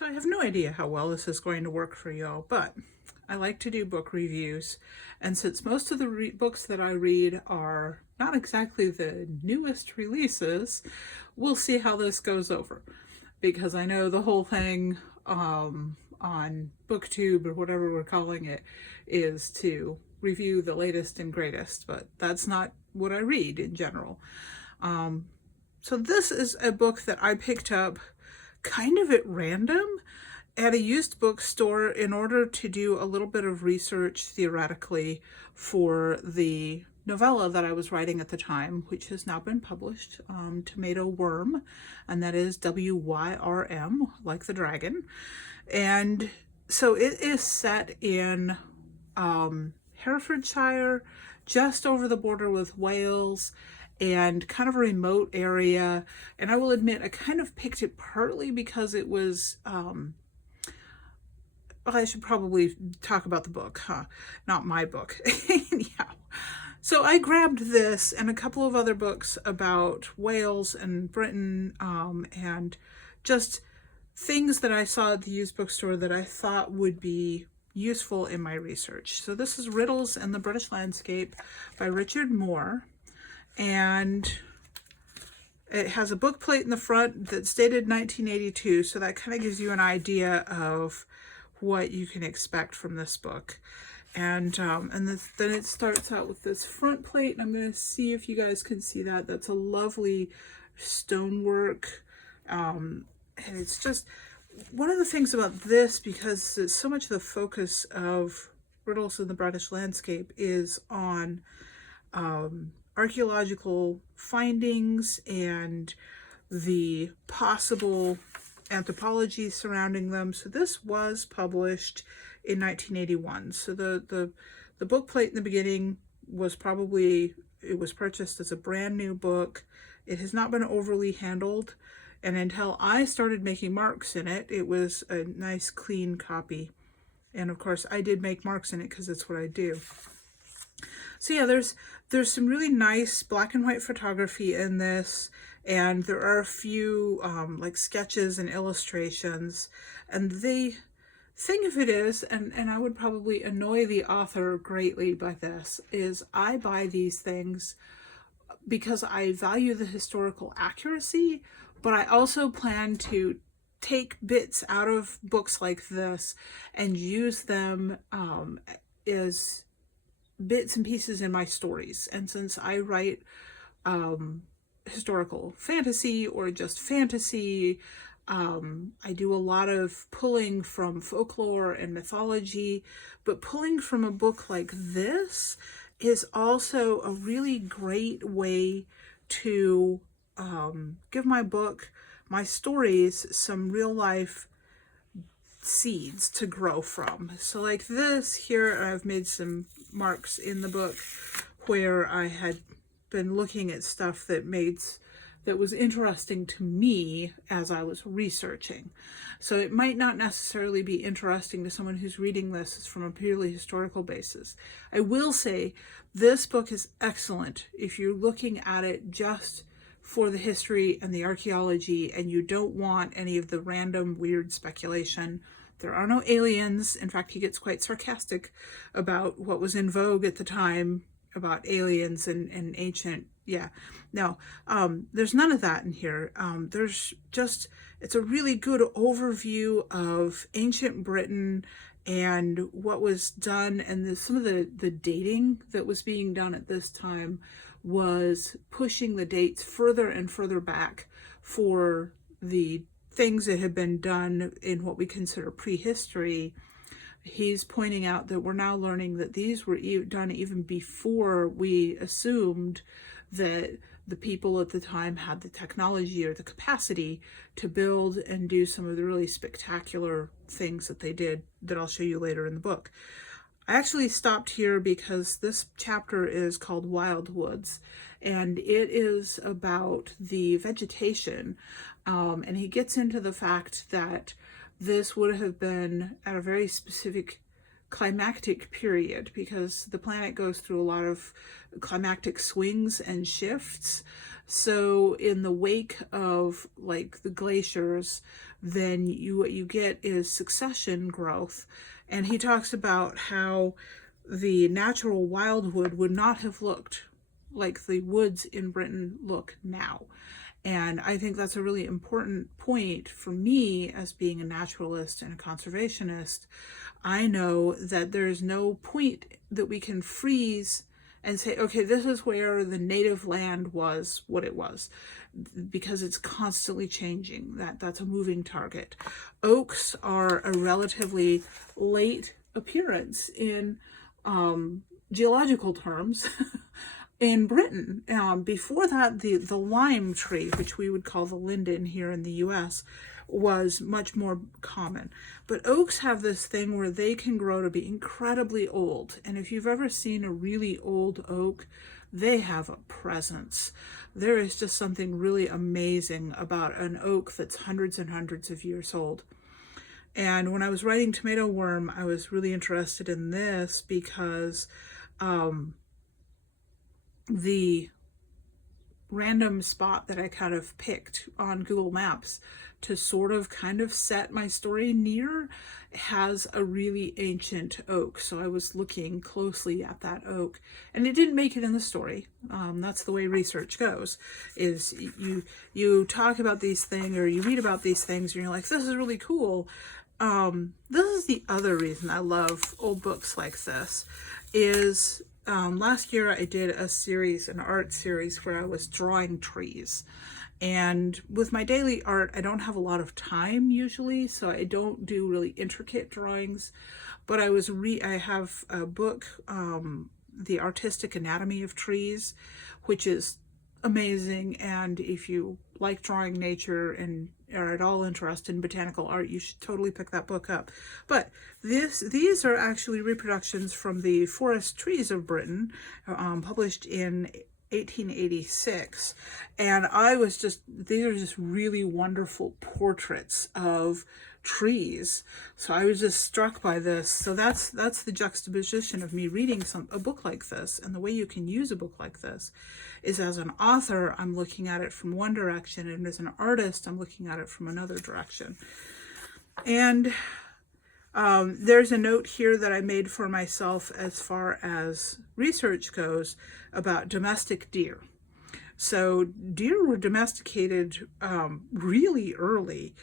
So I have no idea how well this is going to work for y'all, but I like to do book reviews. And since most of the books that I read are not exactly the newest releases, we'll see how this goes over. Because I know the whole thing on BookTube or whatever we're calling it is to review the latest and greatest, but that's not what I read in general. So this is a book that I picked up kind of at random at a used bookstore in order to do a little bit of research theoretically for the novella that I was writing at the time, which has now been published, Tomato Worm, and that is WYRM, like the dragon. And so it is set in Herefordshire, just over the border with Wales, and kind of a remote area. And I will admit, I kind of picked it partly because it was, well, I should probably talk about the book, huh? Not my book. Anyhow, so I grabbed this and a couple of other books about Wales and Britain, and just things that I saw at the used bookstore that I thought would be useful in my research. So this is Riddles and the British Landscape by Richard Moore. And it has a book plate in the front that's dated 1982, so that kind of gives you an idea of what you can expect from this book. And then it starts out with this front plate, and I'm going to see if you guys can see that. That's a lovely stonework. And it's just one of the things about this, because it's so much of the focus of Riddles in the British Landscape is on archaeological findings and the possible anthropology surrounding them. So this was published in 1981. So the book plate in the beginning was probably, it was purchased as a brand new book. It has not been overly handled, and until I started making marks in it, it was a nice clean copy. And of course I did make marks in it because it's what I do. So yeah, there's some really nice black and white photography in this, and there are a few like sketches and illustrations. And the thing of it is, and I would probably annoy the author greatly by this, is I buy these things because I value the historical accuracy, but I also plan to take bits out of books like this and use them as bits and pieces in my stories. And since I write historical fantasy or just fantasy, I do a lot of pulling from folklore and mythology, but pulling from a book like this is also a really great way to give my stories, some real life seeds to grow from. So like this here, I've made some marks in the book where I had been looking at stuff that was interesting to me as I was researching. So it might not necessarily be interesting to someone who's reading this from a purely historical basis. I will say this book is excellent if you're looking at it just for the history and the archaeology, and you don't want any of the random weird speculation. There are no aliens. In fact, he gets quite sarcastic about what was in vogue at the time about aliens and ancient, no, there's none of that in here. There's just, it's a really good overview of ancient Britain and what was done, and some of the dating that was being done at this time was pushing the dates further and further back for the things that had been done in what we consider prehistory. He's pointing out that we're now learning that these were done even before we assumed that the people at the time had the technology or the capacity to build and do some of the really spectacular things that they did, that I'll show you later in the book. I actually stopped here because this chapter is called Wild Woods, and it is about the vegetation, and he gets into the fact that this would have been at a very specific climactic period, because the planet goes through a lot of climactic swings and shifts. So in the wake of like the glaciers, then what you get is succession growth. And he talks about how the natural wildwood would not have looked like the woods in Britain look now. And I think that's a really important point for me as being a naturalist and a conservationist. I know that there's no point that we can freeze and say, okay, this is where the native land was what it was, because it's constantly changing. That's a moving target. Oaks are a relatively late appearance in geological terms in Britain. Before that, the lime tree, which we would call the linden here in the US, was much more common. But oaks have this thing where they can grow to be incredibly old. And if you've ever seen a really old oak, they have a presence. There is just something really amazing about an oak that's hundreds and hundreds of years old. And when I was writing Tomato Worm, I was really interested in this because the random spot that I kind of picked on Google Maps to sort of kind of set my story near has a really ancient oak. So I was looking closely at that oak, and it didn't make it in the story. That's the way research goes, is you talk about these things, or you read about these things, and you're like, this is really cool. This is the other reason I love old books like this, is last year I did an art series where I was drawing trees. And with my daily art, I don't have a lot of time usually, so I don't do really intricate drawings. But I have a book, The Artistic Anatomy of Trees, which is amazing. And if you like drawing nature and are at all interested in botanical art, you should totally pick that book up. But these are actually reproductions from the Forest Trees of Britain, published in 1886. And these are just really wonderful portraits of trees. So I was just struck by this. So that's the juxtaposition of me reading a book like this. And the way you can use a book like this is, as an author, I'm looking at it from one direction, and as an artist, I'm looking at it from another direction. And there's a note here that I made for myself as far as research goes about domestic deer. So deer were domesticated really early,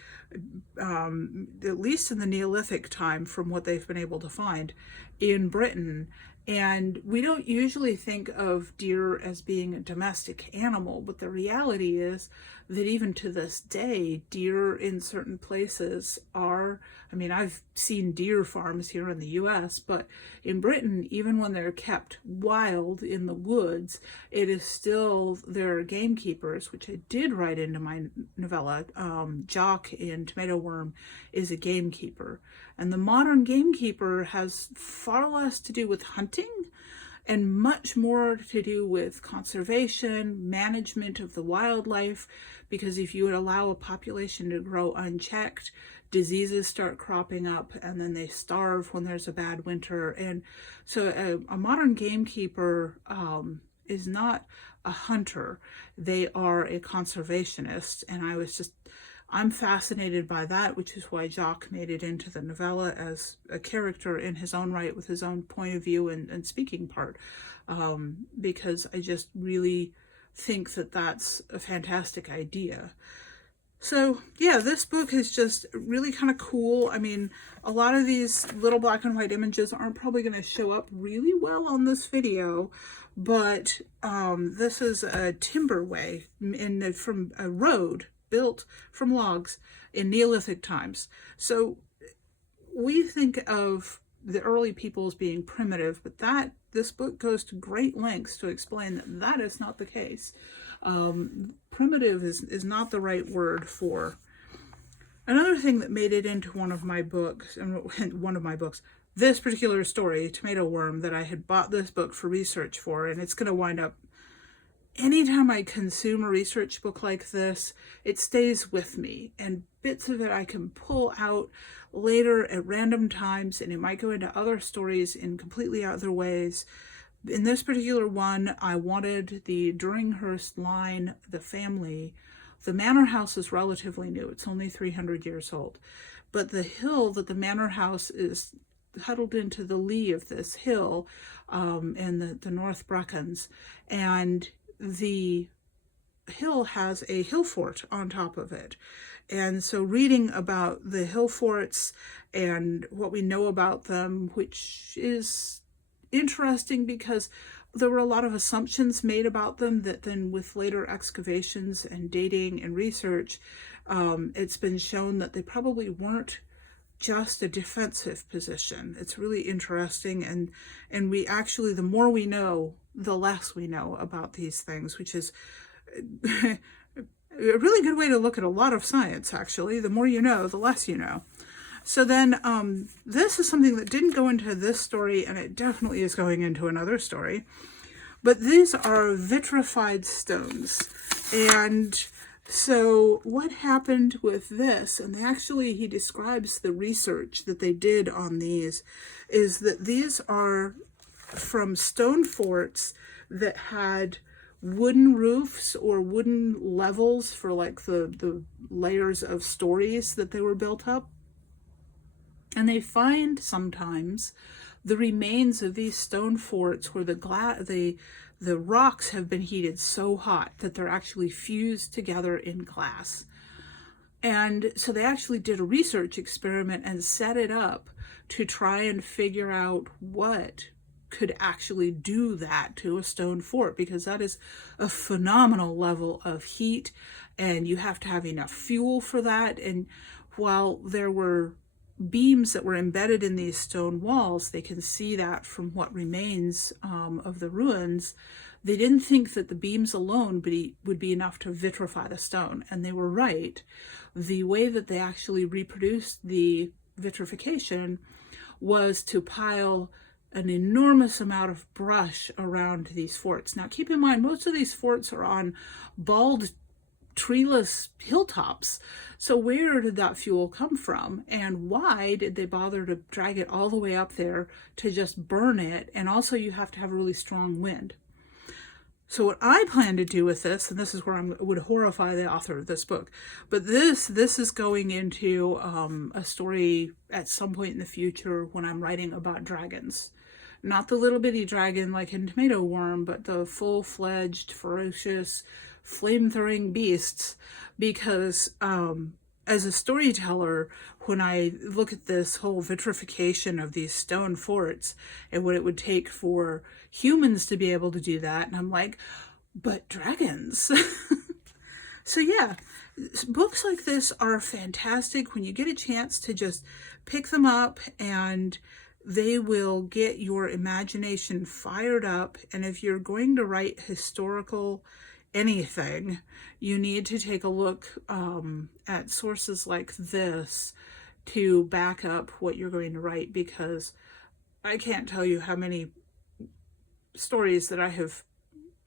at least in the Neolithic time, from what they've been able to find in Britain. And we don't usually think of deer as being a domestic animal, but the reality is that even to this day, deer in certain places are, I've seen deer farms here in the US, but in Britain, even when they're kept wild in the woods, there are gamekeepers, which I did write into my novella. Jock in Tomato Worm is a gamekeeper. And the modern gamekeeper has far less to do with hunting and much more to do with conservation, management of the wildlife, because if you would allow a population to grow unchecked, diseases start cropping up, and then they starve when there's a bad winter. And so a modern gamekeeper is not a hunter. They are a conservationist. And I'm fascinated by that, which is why Jock made it into the novella as a character in his own right, with his own point of view and speaking part, because I just really think that that's a fantastic idea. So yeah, this book is just really kind of cool. A lot of these little black and white images aren't probably going to show up really well on this video, but this is a timberway from a road built from logs in Neolithic times. So we think of the early peoples being primitive, but this book goes to great lengths to explain that is not the case. Primitive is not the right word for. Another thing that made it into one of my books, this particular story, Tomato Worm, that I had bought this book for research for, and it's going to wind up anytime I consume a research book like this, it stays with me, and bits of it I can pull out later at random times, and it might go into other stories in completely other ways. In this particular one, I wanted the Dringhurst line, the family. The manor house is relatively new. It's only 300 years old. But the hill that the manor house is huddled into the lee of this hill, in the North Brecons, and the hill has a hill fort on top of it. And so reading about the hill forts and what we know about them, which is interesting because there were a lot of assumptions made about them that then with later excavations and dating and research, it's been shown that they probably weren't just a defensive position. It's really interesting, and we actually, the more we know, the less we know about these things, which is a really good way to look at a lot of science, actually. The more you know, the less you know. So then this is something that didn't go into this story, and it definitely is going into another story. But these are vitrified stones. And so what happened with this, and actually he describes the research that they did on these, is that these are from stone forts that had wooden roofs or wooden levels for like the layers of stories that they were built up. And they find sometimes the remains of these stone forts where the rocks have been heated so hot that they're actually fused together in glass. And so they actually did a research experiment and set it up to try and figure out what could actually do that to a stone fort, because that is a phenomenal level of heat, and you have to have enough fuel for that. And while there were beams that were embedded in these stone walls, they can see that from what remains of the ruins, they didn't think that the beams alone would be enough to vitrify the stone, and they were right. The way that they actually reproduced the vitrification was to pile an enormous amount of brush around these forts. Now keep in mind, most of these forts are on bald, treeless hilltops. So where did that fuel come from? And why did they bother to drag it all the way up there to just burn it? And also you have to have a really strong wind. So what I plan to do with this, and this is where it would horrify the author of this book, but this is going into a story at some point in the future when I'm writing about dragons. Not the little bitty dragon like in Tomato Worm, but the full-fledged, ferocious, flame-throwing beasts. Because as a storyteller, when I look at this whole vitrification of these stone forts and what it would take for humans to be able to do that, and I'm like, but dragons. So yeah, books like this are fantastic when you get a chance to just pick them up, and they will get your imagination fired up. And if you're going to write historical anything, you need to take a look at sources like this to back up what you're going to write, because I can't tell you how many stories that I have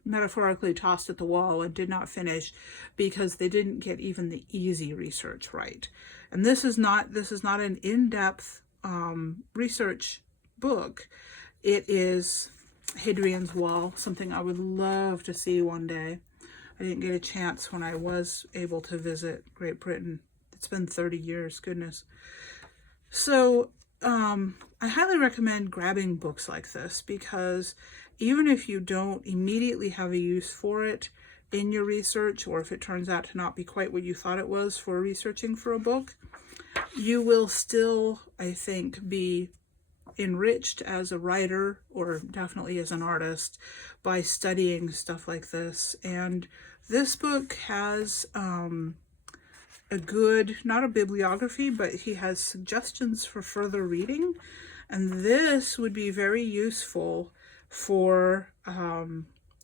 metaphorically tossed at the wall and did not finish because they didn't get even the easy research right. And this is not an in-depth research book. It is Hadrian's Wall, something I would love to see one day. I didn't get a chance when I was able to visit Great Britain. It's been 30 years, goodness. So I highly recommend grabbing books like this, because even if you don't immediately have a use for it in your research, or if it turns out to not be quite what you thought it was for researching for a book, you will still, I think, be enriched as a writer, or definitely as an artist, by studying stuff like this. And this book has a good, not a bibliography, but he has suggestions for further reading. And this would be very useful for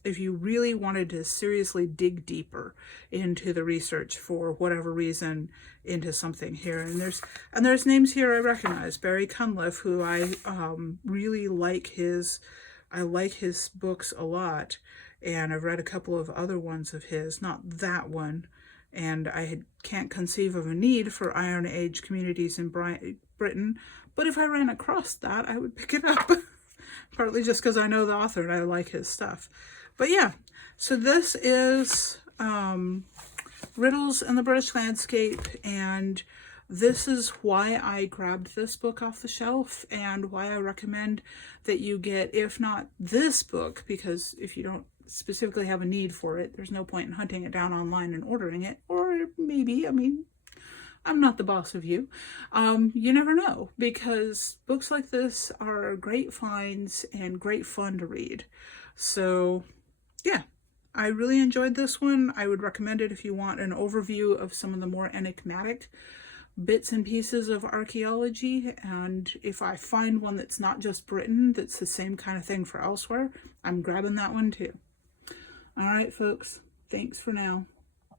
if you really wanted to seriously dig deeper into the research for whatever reason into something here. And there's names here I recognize. Barry Cunliffe, who I really like his books a lot. and I've read a couple of other ones of his, not that one, and I can't conceive of a need for Iron Age communities in Britain, but if I ran across that, I would pick it up. Partly just because I know the author and I like his stuff. But yeah, so this is Riddles in the British Landscape, and this is why I grabbed this book off the shelf and why I recommend that you get, if not this book, because if you don't specifically have a need for it, there's no point in hunting it down online and ordering it. Or maybe, I mean, I'm not the boss of you. You never know, because books like this are great finds and great fun to read. So yeah, I really enjoyed this one. I would recommend it if you want an overview of some of the more enigmatic bits and pieces of archaeology. And if I find one that's not just Britain, that's the same kind of thing for elsewhere, I'm grabbing that one too. All right, folks, thanks for now.